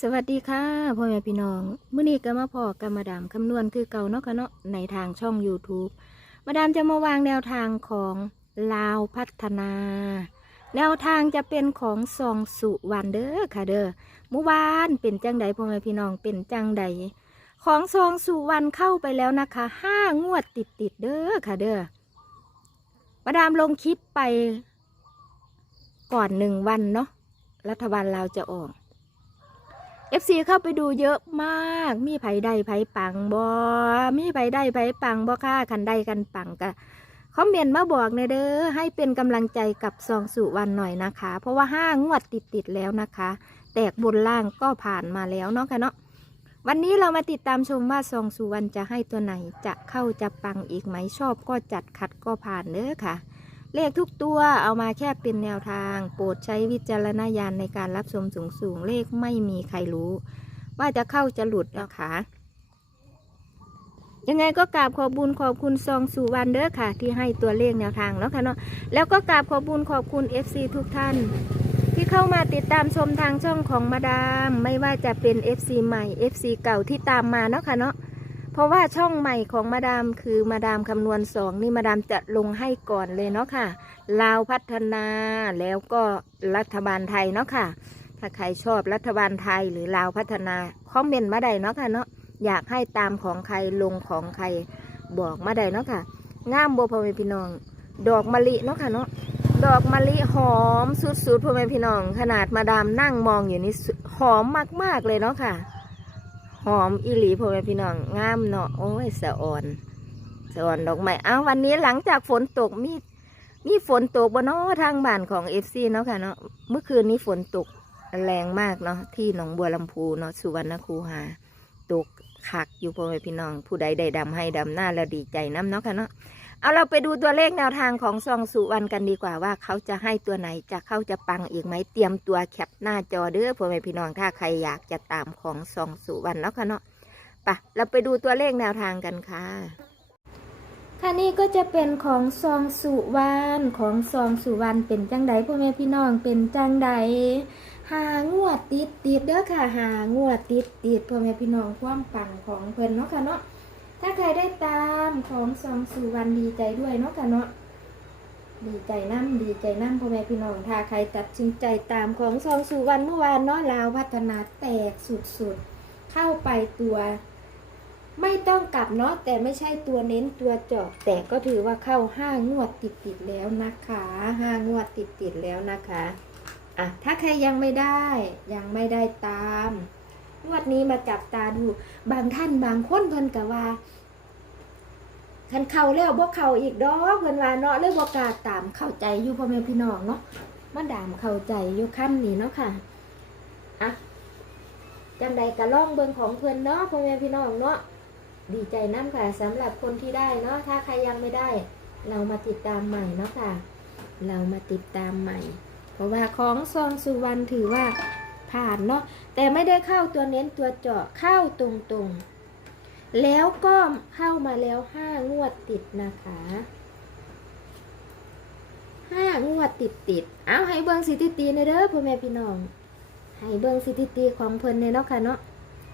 สวัสดีค่ะพ่อแม่พี่น้องมื้อนี้ก็มาพอกับมาดามคำนวณคือเก่าเนาะค่ะเนาะในทางช่อง YouTube มาดามจะมาวางแนวทางของลาวพัฒนา แนวทางจะเป็นของซองสุวรรณเด้อค่ะเด้อเมื่อวานเป็นจังใดพ่อแม่พี่น้องเป็นจังใดของซองสุวรรณเข้าไปแล้วนะคะห้างวดติดติดเด้อค่ะเด้อมาดามลงคลิปไปก่อนหนึ่งวันเนาะรัฐบาลเราวจะออก เอฟซีเข้าไปดูเยอะมาก มีไผได้ไผปังบอมีไผได้ไผปังบอค่าคันได้กันปังกะคอมเมนต์มาบอกในเด้อให้เป็นกำลังใจกับซองสุวรรณหน่อยนะคะ เพราะว่าห้างวดติดติดแล้วนะคะ แตกบนล่างก็ผ่านมาแล้วเนาะค่ะเนาะวันนี้เรามาติดตามชมว่าซองสุวรรณจะให้ตัวไหนจะเข้าจะปังอีกไหมชอบก็จัดขัดก็ผ่านเด้อค่ะ เลขทุกตัวเอามาแค่เป็นแนวทาง โปรดใช้วิจารณญาณในการรับชมสูงสูงๆเลขไม่มีใครรู้ ว่าจะเข้าจะหลุดนะคะยังไงก็กราบขอบบุญขอบคุณซองสุวรรณเด้อค่ะ ที่ให้ตัวเลขแนวทางแล้วค่ะเนาะแล้วก็กราบขอบบุญขอบคุณ FC ทุกท่าน ที่เข้ามาติดตามชมทางช่องของมาดาม ไม่ว่าจะเป็น FC ใหม่ FC เก่าที่ตามมาเนาะค่ะเนาะ เพราะว่าช่องใหม่ของมาดามคือมาดามคำนวณสองนี่มาดามจะลงให้ก่อนเลยเนาะค่ะลาวพัฒนาแล้วก็รัฐบาลไทยเนาะค่ะ ถ้าใครชอบรัฐบาลไทยหรือลาวพัฒนาคอมเมนต์มาได้เนาะค่ะเนาะอยากให้ตามของใครลงของใครบอกมาได้เนาะค่ะงามบัวพ่อแม่พี่น้อง ดอกมะลิเนาะค่ะเนาะดอกมะลิหอมสุดๆพ่อแม่พี่น้อง ขนาดมาดามนั่งมองอยู่นี่หอมมากๆเลยเนาะค่ะ หอมอีหลีพ่อแม่พี่น้องงามเนาะโอ้ยสะอ่อนสะอ่อนดอกไม้อ้าววันนี้หลังจากฝนตกมีมีฝนตกบนเนาะทางบ้านของเอฟซีเนาะค่ะเนาะเมื่อคืนนี้ฝนตกแรงมากเนาะที่หนองบัวลำพูเนาะสุวรรณคูหาตกขักอยู่พ่อแม่พี่น้อง ผู้ใดได้ดำให้ดำหน้าแล้วดีใจน้ำเนาะค่ะเนาะ เอาเราไปดูตัวเลขแนวทางของซองสุวรรณกันดีกว่าว่าเขาจะให้ตัวไหนจะเข้าจะปังอีกไหมเตรียมตัวแคปหน้าจอเด้อพ่อแม่พี่น้องถ้าใครอยากจะตามของซองสุวรรณเนาะค่ะเนาะปะเราไปดูตัวเลขแนวทางกันค่ะค่ะนี่ก็จะเป็นของซองสุวรรณของซองสุวรรณเป็นจังใดพ่อแม่พี่น้องเป็นจังใดหางวดติดติดเด้อค่ะหางวดติดติดพ่อแม่พี่น้องความปังของเพิ่นเนาะค่ะเนาะ ถ้าใครได้ตามของซองสุวรรณดีใจด้วยเนาะค่ะเนาะดีใจน้ำดีใจน้ำพ่อแม่พี่น้องถ้าใครตัดสินใจตามของซองสุวรรณเมื่อวานเนาะลาวพัฒนาแตกสุดๆ เข้าไปตัว ไม่ต้องกลับเนาะแต่ไม่ใช่ตัวเน้นตัวเจาะแต่ก็ถือว่าเข้าห้างวดติดติดแล้วนะคะห้างวดติดติดแล้วนะคะอะถ้าใครยังไม่ได้ยังไม่ได้ตาม นี้มาจับตาดู บางท่านบางคนเพิ่นกะว่าคันเข้าแล้วบ่เข้าอีกดอกเพิ่นว่าเนาะเลยบ่กล้าตามเข้าใจอยู่พ่อแม่พี่น้องเนาะมาดามเข้าใจอยู่ขั้นนี้เนาะค่ะอะจังใดก็ล่องเบิงของเพิ่อนเนาะพ่อแม่พี่น้องเนาะดีใจน้ำค่ะสำหรับคนที่ได้เนาะถ้าใครยังไม่ได้ เรามาติดตามใหม่เนาะค่ะ เรามาติดตามใหม่ เพราะว่าของซองสุวรรณถือว่า ผ่านเนาะแต่ไม่ได้เข้าตัวเน้นตัวเจาะเข้าตรงๆ แล้วก็เข้ามาแล้วห้างวดติดนะคะห้างวดติดติดเอาให้เบิ้งสถิติในอยเด้อพ่อแม่พี่น้องให้เบิ้งสถิติของเพิ่นในอยเนาะค่ะเนาะ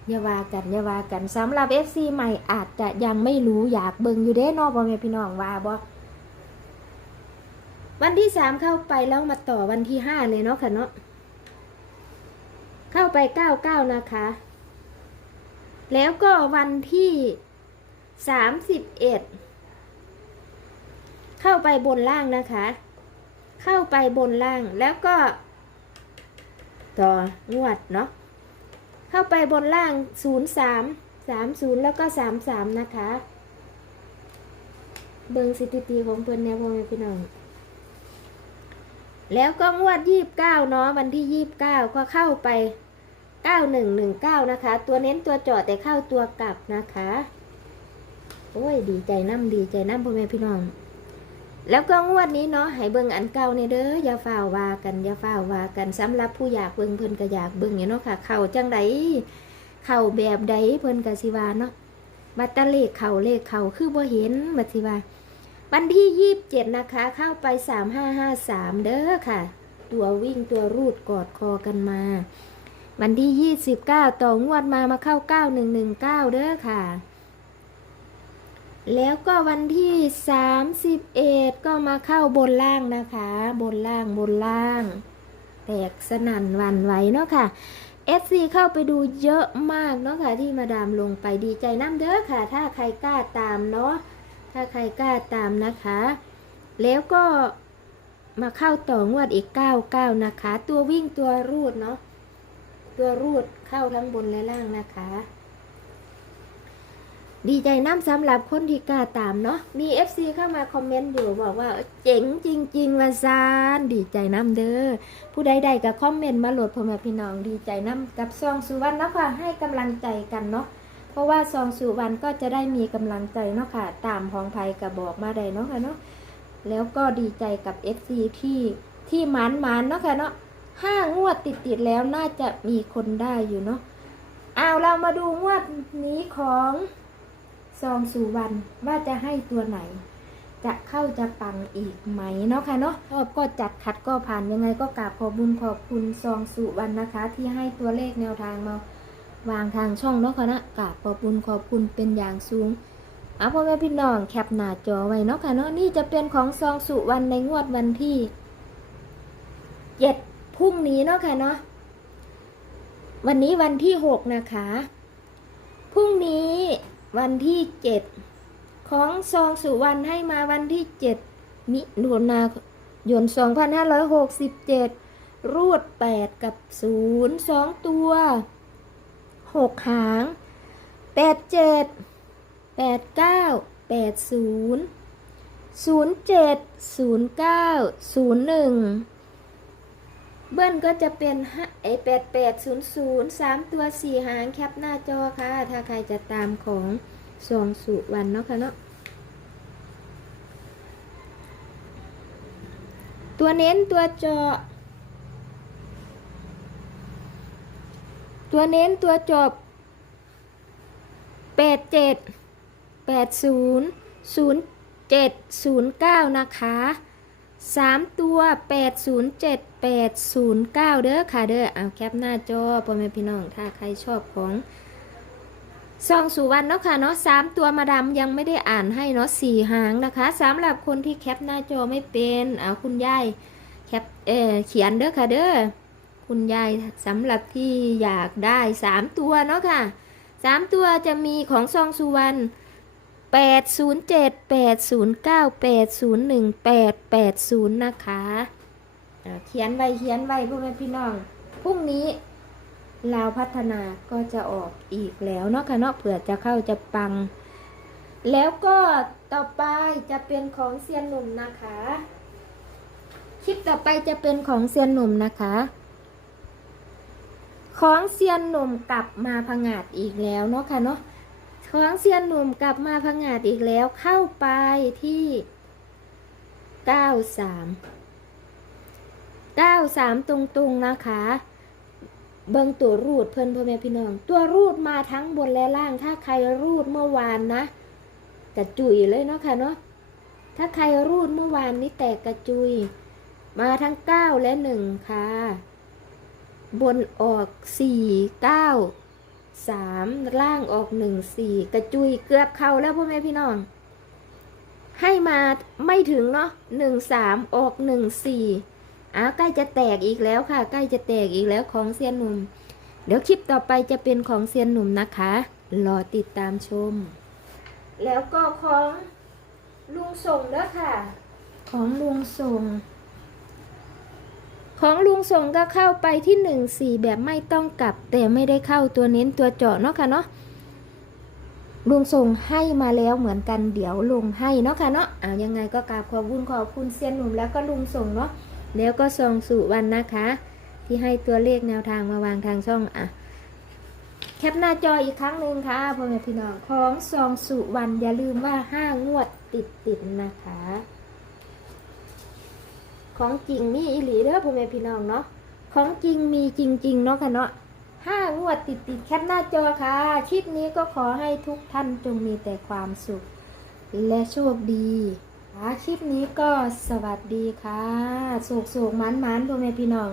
อย่าว่ากันอย่าว่ากันสำหรับ FC ใหม่อาจจะยังไม่รู้อยากเบิ่งอยู่เด้เนอพ่อแม่พี่น้องว่าบ่วันที่สามเข้าไปแล้วมาต่อวันที่ห้าเลยเนาะค่ะเนาะ เข้าไปเก้าเก้านะคะ แล้วก็วันที่สามสิบเอ็ดเข้าไปบนล่างนะคะ เข้าไปบนล่างแล้วก็ ต่องวดเนาะเข้าไปบนล่าง0 3 3 0แล้วก็3 3นะคะ เบิงสถิติของเพิ่อนแนวพ่อแม่พี่น้องแล้วก็งวด29เนาะวันที่29ก็เข้าไป 9119 นะคะ ตัวเน้นตัวจาะแต่เข้าตัวกลับนะคะ โอ้ย ดีใจน้ำดีใจน้ำพ่อแม่พี่น้อง แล้วก็งวดนี้เนาะให้เบิ่งอันเก่าในเด้ออย่าฝ่าวากันอย่าฝ่าวากันสำหรับผู้อยากเบิ่งเพิ่นก็อยากเบิ่งอยู่เนาะค่ะ เข้าจังไดเข้าแบบใดเพิ่นก็สิว่าเนาะบัตรเลขเข้าเลขเข้าคือบ่เห็นบัดสิว่าวันที่27นะคะ เข้าไป3553เด้อค่ะ ตัววิ่งตัวรูดกอดคอกันมา วันที่ 29 ต่องวดมามาเข้า 9119 เด้อค่ะ แล้วก็วันที่ 31 ก็มาเข้าบนล่างนะคะ บนล่างบนล่าง แตกสนั่นวันไหวเนาะค่ะ FC เข้าไปดูเยอะมากเนาะค่ะ ที่มาดามลงไปดีใจน้ำเด้อค่ะ ถ้าใครกล้าตามเนาะถ้าใครกล้าตามนะคะ แล้วก็มาเข้าต่องวดอีก 99 นะคะ ตัววิ่งตัวรูดเนาะ ตัวรูดเข้าทั้งบนและล่างนะคะ ดีใจน้ำสำหรับคนที่กล้าตามเนาะมี FC เข้ามาคอมเมนต์อยู่บอกว่า เจ๋งจริง ๆว่าซานดีใจน้ำเด้อผู้ใดๆก็คอมเมนต์มาโหลดพ่อแม่พี่น้องดีใจน้ำกับซองสุวรรณเนาะค่ะให้กำลังใจกันเนาะเพราะว่าซองสุวรรณก็จะได้มีกำลังใจเนาะค่ะ ตามของภัยกับบอกมาได้เนาะค่ะเนาะแล้วก็ดีใจกับ FC ที่ที่มานมานๆเนาะค่ะเนาะ ห้างวดติดติดๆแล้วน่าจะมีคนได้อยู่เนาะเอาเรามาดูงวดนี้ของซองสุวรรณว่าจะให้ตัวไหน จะเข้าจะปังอีกไหมเนาะค่ะเนาะชอบก็จัดขัดก็ผ่านยังไงก็กราบขอบุญขอบคุณซองสุวรรณนะคะ ที่ให้ตัวเลขแนวทางมาวางทางช่องเนาะค่ะนะกราบขอบบุญขอบคุณเป็นอย่างสูงเอาพ่อแม่พี่น้องแคปหน้าจอไว้เนาะค่ะเนาะนี่จะเป็นของซองสุวรรณในงวดวันที่เจ็ด พรุ่งนี้เนาะค่ะเนาะวันนี้วันที่หกนะคะ พรุ่งนี้วันที่เจ็ดของซองสุวรรณให้มาวันที่เจ็ดมิถุนายนสองพันห้าร้อยหกสิบเจ็ดรูดแปดกับศูนย์สองตัวหกหางแปดเจ็ดแปดเก้าแปดศูนย์ศูนย์เจ็ดศูนย์เก้าศูนย์หนึ่ง เบิ้ลก็จะเป็นไอแปดแปดศูนย์ศูนย์สามตัวสี่หางแคปหน้าจอค่ะ ถ้าใครจะตามของสองสุวรรณเนาะค่ะเนาะตัวเน้นตัวจาะตัวเน้นตัวจบแปดเจ็ดแปดศูนย์ศูนย์เจ็ดศูนย์เก้านะคะ สามตัวแปดศูนย์เจ็ดแปดศูนย์เก้าเด้อค่ะเด้อเอาแคปหน้าจอพ่อแม่พี่น้องถ้าใครชอบของซองสุวรรณเนาะค่ะเนาะสามตัวมาดายังไม่ได้อ่านให้เนาะสี่หางนะคะสำหรับคนที่แคปหน้าจอไม่เป็นเอาคุณยายแคปเออเขียนเด้อค่ะเด้อคุณยายสำหรับที่อยากได้สามตัวเนาะค่ะสามตัวจะมีของซองสุวรรณ แปดศูนย์เจ็ดแปดศูนย์เก้าแปดศูนย์หนึ่งแปดแปดศูนย์นะคะเขียนไว้เขียนไว้พ่อแม่พี่น้องพรุ่งนี้ลาวพัฒนาก็จะออกอีกแล้วเนาะค่ะเนาะเผื่อจะเข้าจะปัง แล้วก็ต่อไปจะเป็นของเซียนหนุ่มนะคะ คลิปต่อไปจะเป็นของเซียนหนุ่มนะคะ ของเซียนหนุ่มกลับมาพังงาดอีกแล้วเนาะค่ะเนาะ ของเซียนหนุ่มกลับมาพังงาดอีกแล้วเข้าไปที่เก้าสามเก้าสามตรงๆนะคะ เบิงตัวรูดเพิ่นพ่อแม่พี่น้อง ตัวรูดมาทั้งบนและล่าง ถ้าใครรูดเมื่อวานนะกระจุยเลยเนาะค่ะเนาะ ถ้าใครรูดเมื่อวานนี้แตกกระจุย มาทั้งเก้าและหนึ่งค่ะ บนออกสี่เก้า สามล่างออกหนึ่งสี่กระจุยเกือบเข้าแล้วพ่อแม่พี่น้อง ให้มาไม่ถึงเนาะหนึ่งสามออกหนึ่งสี่อ้าวใกล้จะแตกอีกแล้วค่ะ ใกล้จะแตกอีกแล้วของเซียนหนุ่ม เดี๋ยวคลิปต่อไปจะเป็นของเซียนหนุ่มนะคะ รอติดตามชม แล้วก็ของลุงส่งเด้อค่ะ ของลุงส่ง ของลุงส่งก็เข้าไปที่หนึ่งสี่แบบไม่ต้องกลับ แต่ไม่ได้เข้าตัวเน้นตัวเจาะเนาะค่ะเนาะลุงส่งให้มาแล้วเหมือนกันเดี๋ยวลงให้เนาะค่ะเนาะอ่ายังไงก็กราบขอบคุณขอบคุณเซียนหนุ่มแล้วก็ลุงส่งเนาะแล้วก็ส่งสู่วันนะคะ ที่ให้ตัวเลขแนวทางมาวางทางช่องอะแคปหน้าจออีกครั้งหนึ่งค่ะพ่อแม่พี่น้องของซองสุวรรณอย่าลืมว่าห้างวดติดติดๆนะคะ ของจริงมีอิหลีเด้อพ่อแม่พี่น้องเนาะของจริงมีจริงๆเนาะค่ะเนาะห้างวดติดติดแคปหน้าจอค่ะคลิปนี้ก็ขอให้ทุกท่านจงมีแต่ความสุข และโชคดีค่ะคลิปนี้ก็สวัสดีค่ะสุกสุกมันมันพ่อแม่พี่น้อง